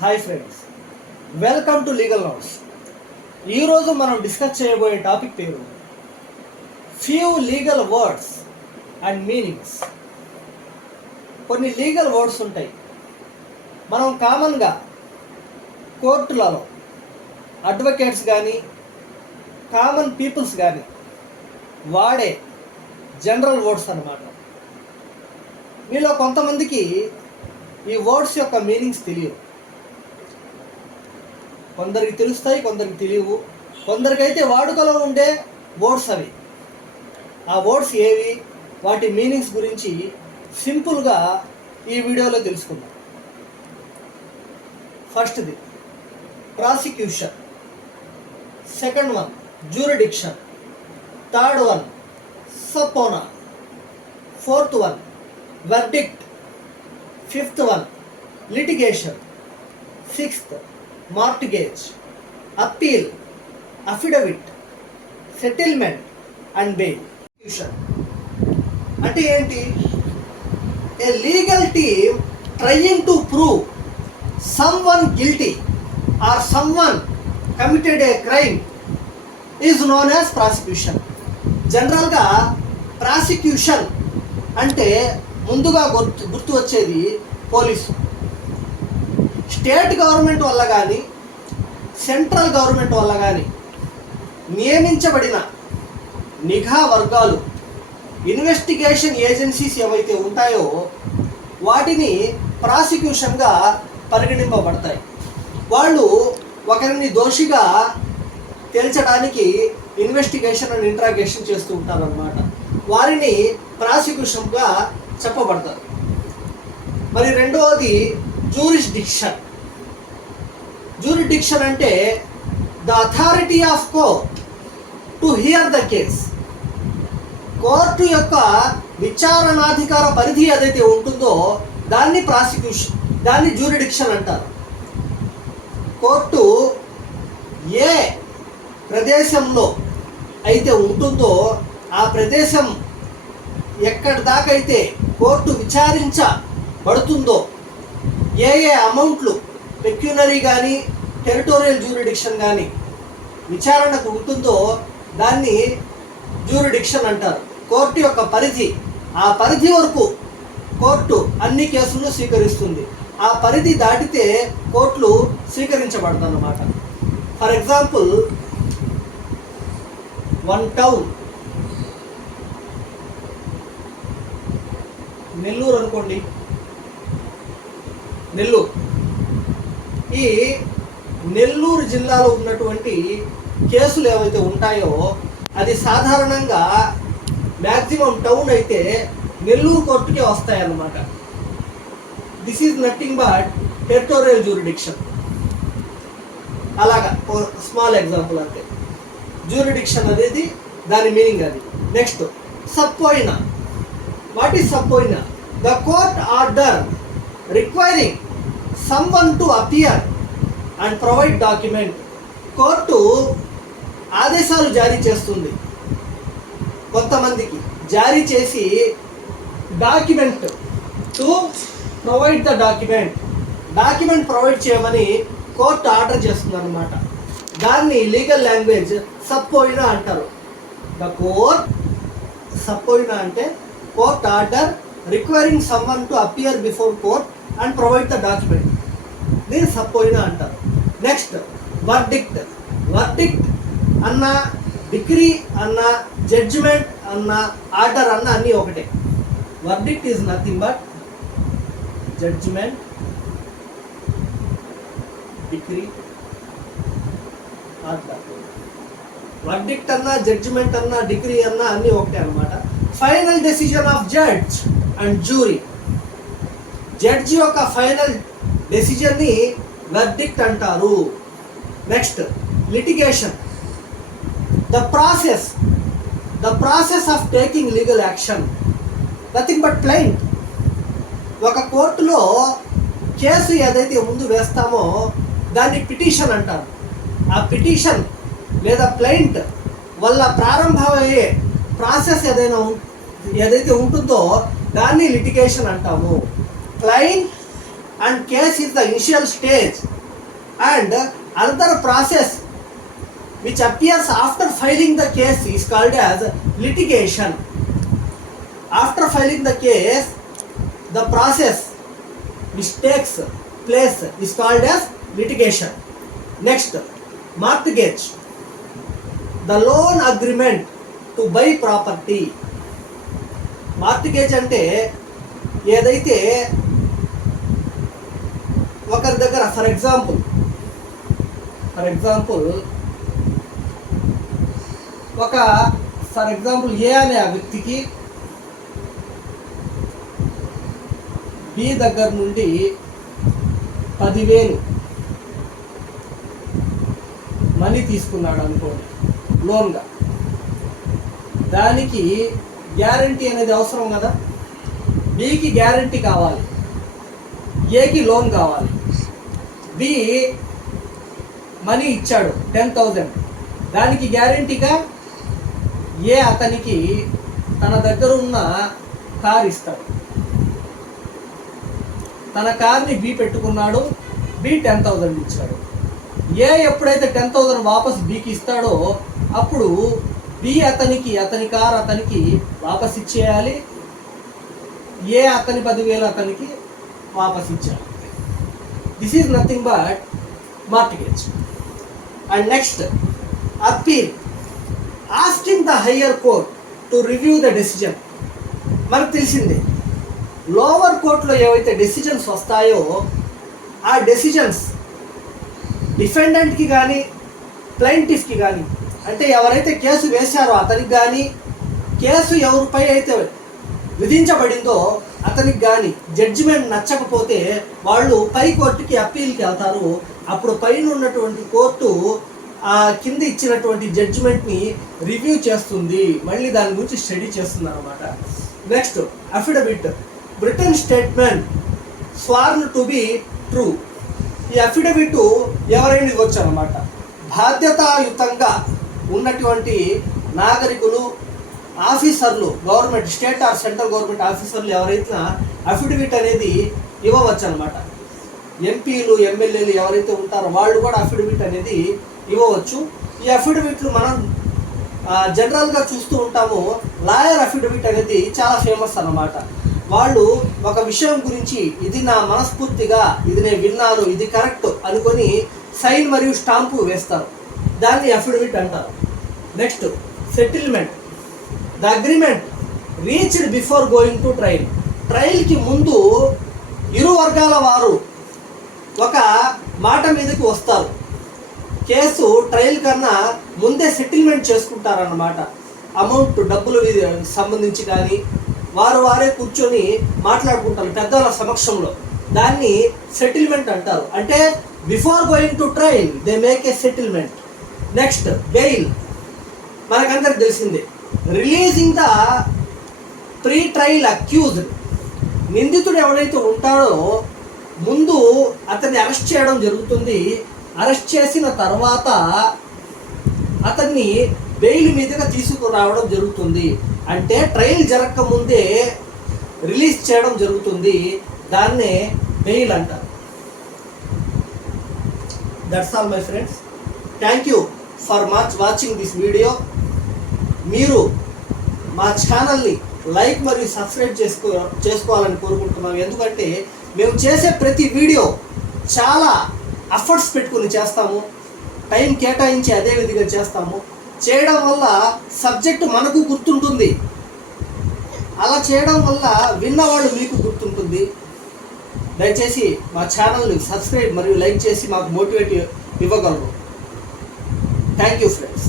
Hi friends, welcome to legal notes. ఈరోజు మనం discuss చేయబోయే టాపిక్ పేరు few legal words and meanings. కొన్ని లీగల్ వర్డ్స్ ఉంటాయి, మనం కామన్గా కోర్టులలో అడ్వకేట్స్ కానీ కామన్ పీపుల్స్ కానీ వాడే జనరల్ వర్డ్స్ అన్నమాట. మీలో కొంతమందికి ఈ వర్డ్స్ యొక్క మీనింగ్స్ తెలియవు, కొందరికి తెలుస్తాయి, కొందరికి తెలియవు. కొందరికైతే వాడుకలో ఉండే వర్డ్స్ అవి. ఆ వర్డ్స్ ఏవి, వాటి మీనింగ్స్ గురించి సింపుల్గా ఈ వీడియోలో తెలుసుకుందాం. ఫస్ట్ది prosecution, second one jurisdiction, third one subpoena, fourth one verdict, fifth one litigation, sixth mortgage, appeal, affidavit, settlement and bail. అంటే ఏంటి? A legal team trying to prove someone guilty or someone committed a crime is known as prosecution. జనరల్గా prosecution అంటే ముందుగా గుర్తు వచ్చేది police. State government వల్ల కానీ central government వల్ల కానీ నియమించబడిన నిఘా వర్గాలు, ఇన్వెస్టిగేషన్ ఏజెన్సీస్ ఏవైతే ఉంటాయో వాటిని ప్రాసిక్యూషన్గా పరిగణింపబడతాయి. వాళ్ళు ఒకరిని దోషిగా తేల్చడానికి ఇన్వెస్టిగేషన్ అండ్ ఇంట్రాగేషన్ చేస్తూ ఉంటారన్నమాట. వారిని ప్రాసిక్యూషన్గా చెప్పబడతారు. మరి రెండవది జ్యూరిస్డిక్షన్. జ్యూరిడిక్షన్ అంటే the authority of court to hear the case. Court యొక్క విచారణాధికార పరిధి ఏదైతే ఉంటుందో దాన్ని ప్రాసిక్యూషన్, దాన్ని జ్యూరిడిక్షన్ అంటారు. కోర్టు ఏ ప్రదేశంలో అయితే ఉంటుందో ఆ ప్రదేశం ఎక్కడి దాకా అయితే కోర్టు విచారించబడుతుందో, ఏ అమౌంట్లు పెక్యునరీ కానీ టెరిటోరియల్ జ్యూరిడిక్షన్ కానీ విచారణకు ఉంటుందో దాన్ని జ్యూరిడిక్షన్ అంటారు. కోర్టు యొక్క పరిధి, ఆ పరిధి వరకు కోర్టు అన్ని కేసులను స్వీకరిస్తుంది. ఆ పరిధి దాటితే కోర్టులు స్వీకరించబడతాయన్నమాట. For example, one town, Nellore అనుకోండి. నెల్లూరు, ఈ నెల్లూరు జిల్లాలో ఉన్నటువంటి కేసులు ఏవైతే ఉంటాయో అది సాధారణంగా మ్యాక్సిమం టౌన్ అయితే నెల్లూరు కోర్టుకే వస్తాయన్నమాట. This is nothing but territorial jurisdiction. అలాగా స్మాల్ ఎగ్జాంపుల్ అంతే. జ్యూరిడిక్షన్ అనేది దాని మీనింగ్ అది. Next subpoena. What is subpoena? The court order requiring someone to appear and provide document. Court ఆదేశాలు జారీ చేస్తుంది, కొంతమందికి జారీ చేసి document to provide the document provide చేయమని కోర్టు ఆర్డర్ చేస్తుంది అన్నమాట. దాన్ని లీగల్ లాంగ్వేజ్ సబ్పోయినా అంటారు. ద కోర్ట్ సబ్పోయినా అంటే court order requiring someone to appear before court and provide the document, దీన్ని సబ్పోయినా అంటారు. Next verdict. వర్డిక్ట్ అన్న, డిగ్రీ అన్న, జడ్జిమెంట్ అన్న, ఆర్డర్ అన్న అన్నీ ఒకటే. Verdict is nothing but judgement, degree, order. Verdict అన్న, జడ్జిమెంట్ అన్న, డిగ్రీ అన్న అన్నీ ఒకటే అన్నమాట. Final decision of judge and jury. Judge యొక్క ఫైనల్ డెసిజన్ని వర్డిక్ట్ అంటారు. Next litigation. The process of taking legal action, nothing but ప్లెయింట్. ఒక కోర్టులో కేసు ఏదైతే ముందు వేస్తామో దాన్ని పిటిషన్ అంటారు. ఆ పిటిషన్ లేదా ప్లెయింట్ వల్ల ప్రారంభమయ్యే ప్రాసెస్ ఏదైతే ఉంటుందో దాన్ని లిటిగేషన్ అంటాము. Client and case is the initial stage, and another process which appears after filing the case is called as litigation. After filing the case, the process which takes place is called as litigation. Next, mortgage, the loan agreement to buy property. Mortgage అంటే ఏదైతే ఒకరి దగ్గర for example ఏ అనే ఆ వ్యక్తికి B దగ్గర నుండి 10,000 money తీసుకున్నాడు అనుకోండి లోన్గా. దానికి గ్యారంటీ అనేది అవసరం కదా. బికి గ్యారంటీ కావాలి, ఏకి లోన్ కావాలి. బి మనీ ఇచ్చాడు 10,000, దానికి గ్యారంటీగా ఏ అతనికి తన దగ్గర ఉన్న కార్ ఇస్తాడు. తన కార్ని బి పెట్టుకున్నాడు, బి 10,000 ఇచ్చాడు. ఏ ఎప్పుడైతే 10,000 వాపస్ బికి ఇస్తాడో అప్పుడు బి అతని కార్ అతనికి వాపస్ ఇచ్చేయాలి, ఏ అతని 10,000 అతనికి వాపస్ ఇచ్చాలి. This is nothing but mortgage. And next, appeal, asking the higher court to review the decision. మనకు తెలిసిందే, లోవర్ కోర్టులో ఏవైతే డెసిజన్స్ వస్తాయో ఆ డెసిజన్స్ డిఫెండెంట్కి కానీ ప్లైంటిఫ్కి కానీ, అంటే ఎవరైతే కేసు వేశారో అతనికి కానీ, కేసు ఎవరిపై అయితే విధించబడిందో అతనికి కానీ జడ్జిమెంట్ నచ్చకపోతే వాళ్ళు పై కోర్టుకి అప్పీల్కి వెళ్తారు. అప్పుడు పైన ఉన్నటువంటి కోర్టు ఆ కింద ఇచ్చినటువంటి జడ్జిమెంట్ని రివ్యూ చేస్తుంది, మళ్ళీ దాని గురించి స్టడీ చేస్తుంది అన్నమాట. Next, affidavit, written statement sworn to be true. ఈ అఫిడవిట్ ఎవరైనా ఇవ్వచ్చు అన్నమాట. బాధ్యతాయుతంగా ఉన్నటువంటి నాగరికులు, ఆఫీసర్లు, government, state or central government ఆఫీసర్లు ఎవరైతే అఫిడవిట్ అనేది ఇవ్వవచ్చు అనమాట. ఎంపీలు, ఎమ్మెల్యేలు ఎవరైతే ఉంటారో వాళ్ళు కూడా అఫిడవిట్ అనేది ఇవ్వవచ్చు. ఈ అఫిడవిట్లు మనం జనరల్గా చూస్తూ ఉంటాము. లాయర్ అఫిడవిట్ అనేది చాలా ఫేమస్ అన్నమాట. వాళ్ళు ఒక విషయం గురించి ఇది నా మనస్ఫూర్తిగా, ఇది నేను విన్నాను, ఇది కరెక్ట్ అనుకొని సైన్ మరియు స్టాంపు వేస్తారు, దాన్ని అఫిడవిట్ అంటారు. Next, settlement, the agreement reached before going to trial. ట్రయల్కి ముందు ఇరు వర్గాల వారు ఒక మాట మీదకి వస్తారు. కేసు ట్రయల్ కన్నా ముందే సెటిల్మెంట్ చేసుకుంటారన్నమాట. అమౌంట్, డబ్బులు సంబంధించి కానీ వారే కూర్చొని మాట్లాడుకుంటారు పెద్దల సమక్షంలో. దాన్ని సెటిల్మెంట్ అంటారు. అంటే before going to trial they make a settlement. Next, bail, మనకందరికి తెలిసిందే. Releasing the pre trial accused. నిందితుడు ఎవరైతే ఉంటాడో ముందు అతన్ని అరెస్ట్ చేయడం జరుగుతుంది. అరెస్ట్ చేసిన తర్వాత అతన్ని బెయిల్ మీదుగా తీసుకురావడం జరుగుతుంది. అంటే ట్రయల్ జరగక ముందే రిలీజ్ చేయడం జరుగుతుంది. దాన్నే బెయిల్ అంటారు. That's all my friends. Thank you for watching this video. మీరు మా ఛానల్ని లైక్ మరియు సబ్స్క్రైబ్ చేసుకోవాలని కోరుకుంటున్నాం. ఎందుకంటే మేము చేసే ప్రతి వీడియో చాలా ఎఫర్ట్స్ పెట్టుకుని చేస్తాము, టైం కేటాయించి అదే విధంగా చేస్తాము. చేయడం వల్ల సబ్జెక్టు మనకు గుర్తుంటుంది. అలా చేయడం వల్ల విన్నవాళ్ళు మీకు గుర్తుంటుంది. దయచేసి మా ఛానల్ని సబ్స్క్రైబ్ మరియు లైక్ చేసి మాకు మోటివేట్ ఇవ్వగలరు. Thank you friends.